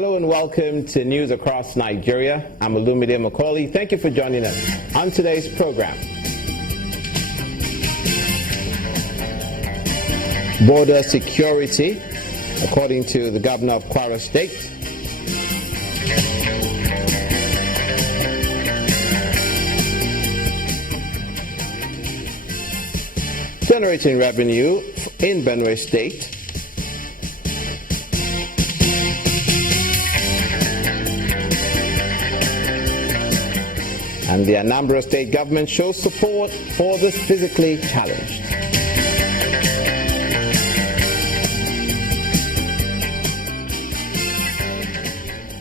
Hello and welcome to News Across Nigeria. I'm Olumide Macaulay. Thank you for joining us on today's program. Border security, according to the governor of Kwara State. Generating revenue in Benue State. And the Anambra State government shows support for the physically challenged.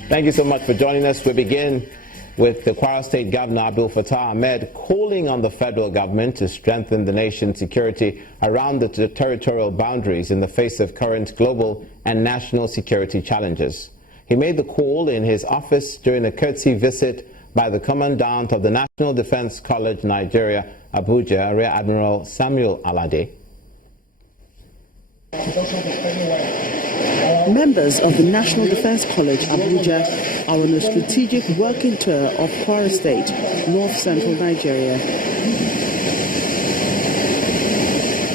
Thank you so much for joining us. We begin with the Kwara State Governor Abdul Fattah Ahmed calling on the federal government to strengthen the nation's security around the territorial boundaries in the face of current global and national security challenges. He made the call in his office during a courtesy visit by the Commandant of the National Defense College, Nigeria, Abuja, Rear Admiral Samuel Alade. Members of the National Defense College, Abuja, are on a strategic working tour of Kwara State, north-central Nigeria.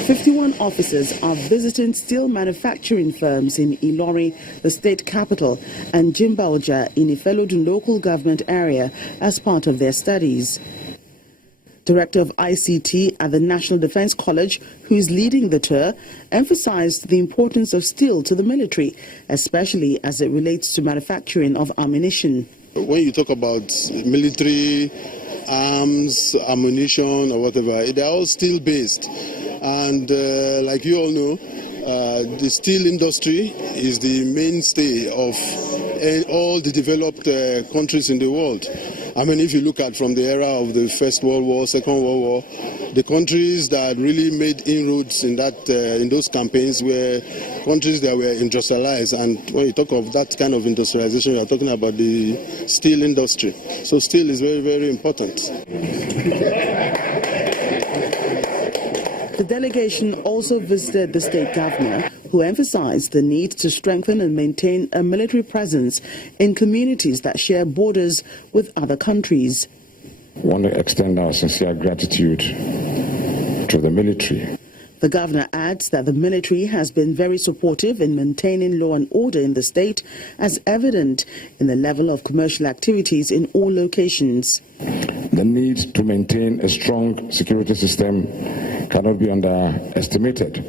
51 officers are visiting steel manufacturing firms in Ilori, the state capital, and Jimbaoja in Ifelodun local government area as part of their studies. Director of ICT at the National Defense College, who is leading the tour, emphasized the importance of steel to the military, especially as it relates to manufacturing of ammunition. When you talk about military arms, ammunition or whatever, they're all steel-based. And like you all know, the steel industry is the mainstay of all the developed countries in the world. I mean, if you look at from the era of the First World War, Second World War, the countries that really made inroads in those campaigns were countries that were industrialized. And when you talk of that kind of industrialization, we are talking about the steel industry. So steel is very, very important. The delegation also visited the state governor, who emphasized the need to strengthen and maintain a military presence in communities that share borders with other countries. I want to extend our sincere gratitude to the military. The governor adds that the military has been very supportive in maintaining law and order in the state, as evident in the level of commercial activities in all locations. The need to maintain a strong security system cannot be underestimated.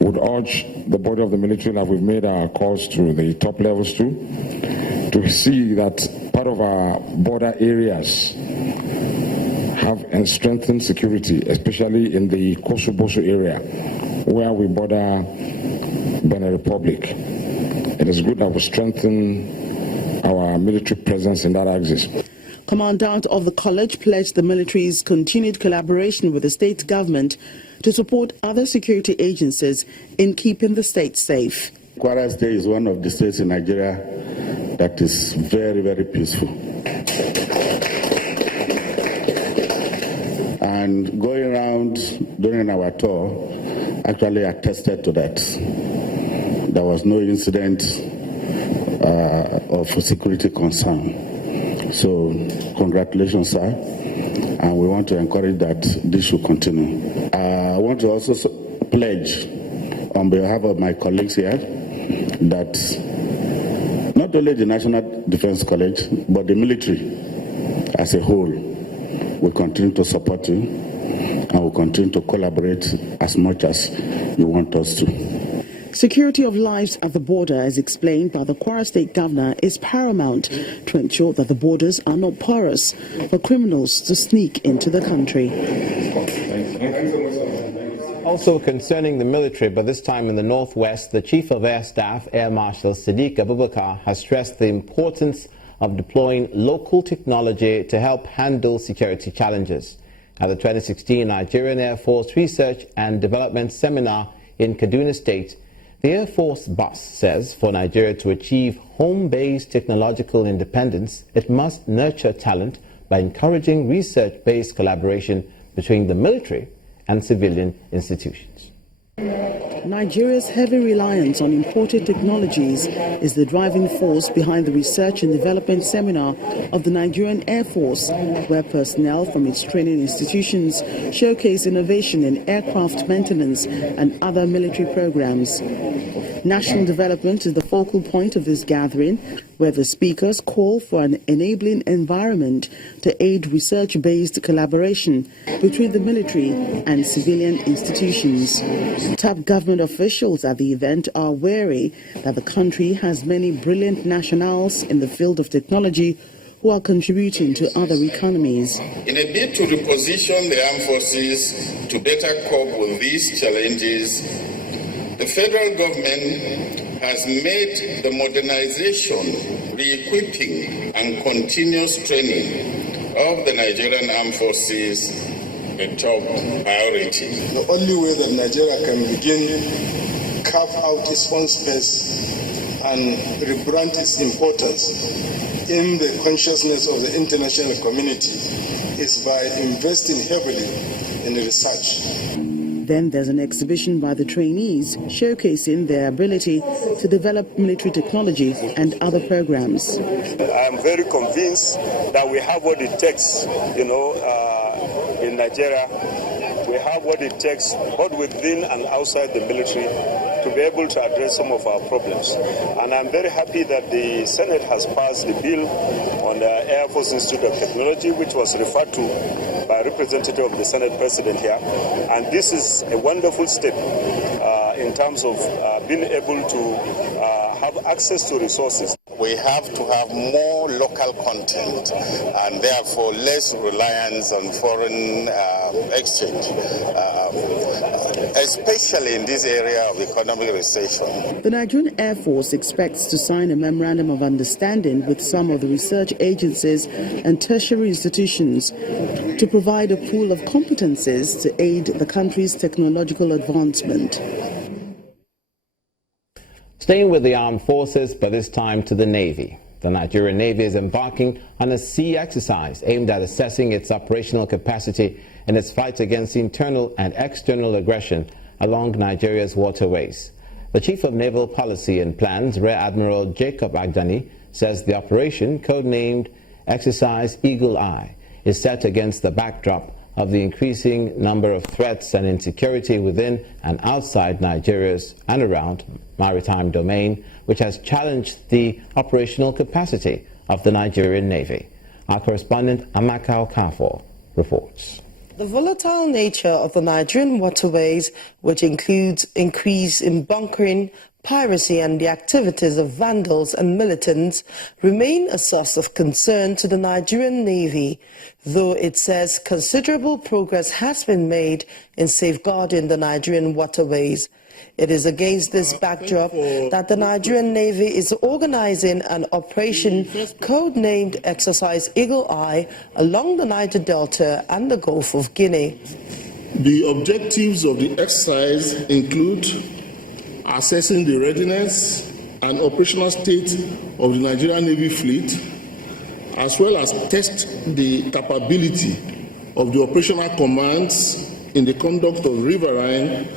We would urge the body of the military, that we've made our calls to the top levels to see that part of our border areas have a strengthened security, especially in the Kosovo area, where we border Benin Republic. It is good that we strengthen our military presence in that axis. Commandant of the college pledged the military's continued collaboration with the state government to support other security agencies in keeping the state safe. Kwara State is one of the states in Nigeria that is very, very peaceful. And going around during our tour actually attested to that. There was no incident of security concern. So congratulations, sir, and we want to encourage that this should continue. I want to also pledge on behalf of my colleagues here that not only the National Defense College, but the military as a whole will continue to support you and will continue to collaborate as much as you want us to. Security of lives at the border, as explained by the Kwara State Governor, is paramount to ensure that the borders are not porous for criminals to sneak into the country. Also concerning the military, but this time in the Northwest, the Chief of Air Staff, Air Marshal Sadiq Abubakar, has stressed the importance of deploying local technology to help handle security challenges. At the 2016 Nigerian Air Force Research and Development Seminar in Kaduna State, the Air Force boss says for Nigeria to achieve home-based technological independence, it must nurture talent by encouraging research-based collaboration between the military and civilian institutions. Nigeria's heavy reliance on imported technologies is the driving force behind the Research and Development Seminar of the Nigerian Air Force, where personnel from its training institutions showcase innovation in aircraft maintenance and other military programs. National development is the focal point of this gathering, where the speakers call for an enabling environment to aid research-based collaboration between the military and civilian institutions. Top government officials at the event are wary that the country has many brilliant nationals in the field of technology who are contributing to other economies. In a bid to reposition the armed forces to better cope with these challenges, the federal government has made the modernization, re-equipping and continuous training of the Nigerian armed forces a top priority. The only way that Nigeria can begin carve out its own space and rebrand its importance in the consciousness of the international community is by investing heavily in research. Then there's an exhibition by the trainees showcasing their ability to develop military technology and other programs. I am very convinced that we have what it takes, in Nigeria. We have what it takes, both within and outside the military, to be able to address some of our problems. And I'm very happy that the Senate has passed the bill on the Air Force Institute of Technology, which was referred to by a representative of the Senate President here. And this is a wonderful step in terms of being able to have access to resources. We have to have more local content and therefore less reliance on foreign exchange, especially in this area of economic recession. The Nigerian Air Force expects to sign a memorandum of understanding with some of the research agencies and tertiary institutions to provide a pool of competencies to aid the country's technological advancement. Staying with the armed forces, but this time to the Navy. The Nigerian Navy is embarking on a sea exercise aimed at assessing its operational capacity in its fight against internal and external aggression along Nigeria's waterways. The Chief of Naval Policy and Plans, Rear Admiral Jacob Agdani, says the operation, codenamed Exercise Eagle Eye, is set against the backdrop of the increasing number of threats and insecurity within and outside Nigeria's and around maritime domain, which has challenged the operational capacity of the Nigerian Navy. Our correspondent Amaka Okafor reports. The volatile nature of the Nigerian waterways, which includes increase in bunkering, piracy and the activities of vandals and militants, remain a source of concern to the Nigerian Navy, though it says considerable progress has been made in safeguarding the Nigerian waterways. It is against this backdrop that the Nigerian Navy is organizing an operation codenamed Exercise Eagle Eye along the Niger Delta and the Gulf of Guinea. The objectives of the exercise include assessing the readiness and operational state of the Nigerian Navy fleet, as well as test the capability of the operational commands in the conduct of riverine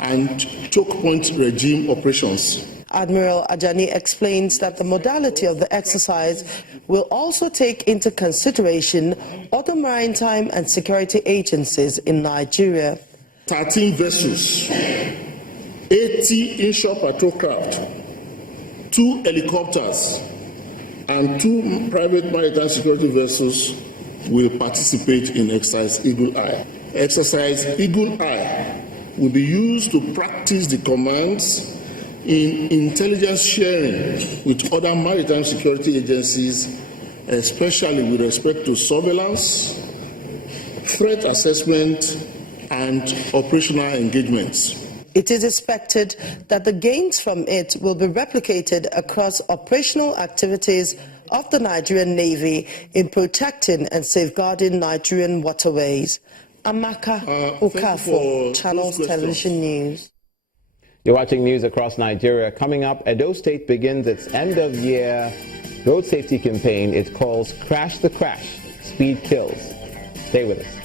and choke point regime operations. Admiral Ajani explains that the modality of the exercise will also take into consideration other maritime and security agencies in Nigeria. 13 vessels, 80 inshore patrol craft, 2 helicopters, and 2 private maritime security vessels will participate in Exercise Eagle Eye. Exercise Eagle Eye will be used to practice the commands in intelligence sharing with other maritime security agencies, especially with respect to surveillance, threat assessment, and operational engagements. It is expected that the gains from it will be replicated across operational activities of the Nigerian Navy in protecting and safeguarding Nigerian waterways. Amaka Okafor, Channels Television News. You're watching news across Nigeria. Coming up, Edo State begins its end-of-year road safety campaign it calls Crash the Crash, Speed Kills. Stay with us.